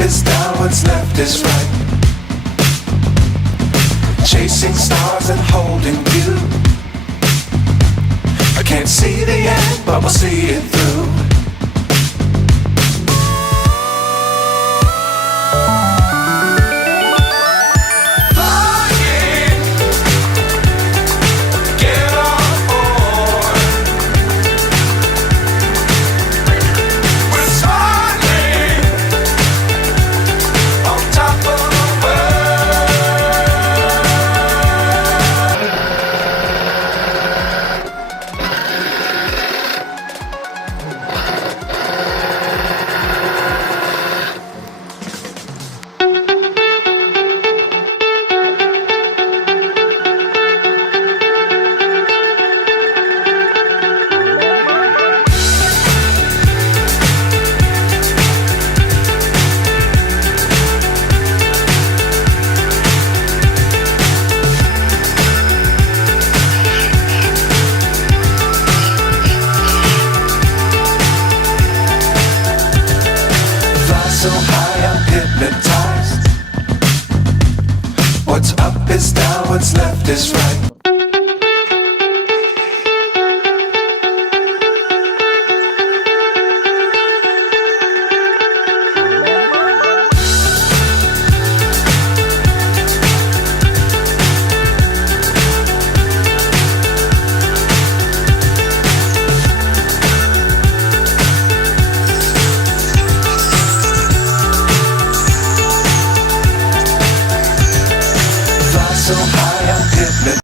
is down, what's left is right. Chasing stars and holding you. I can't see the end, but we'll see it through. So high I'm hypnotized. What's up is down, what's left is right. So high I'm hypnotized.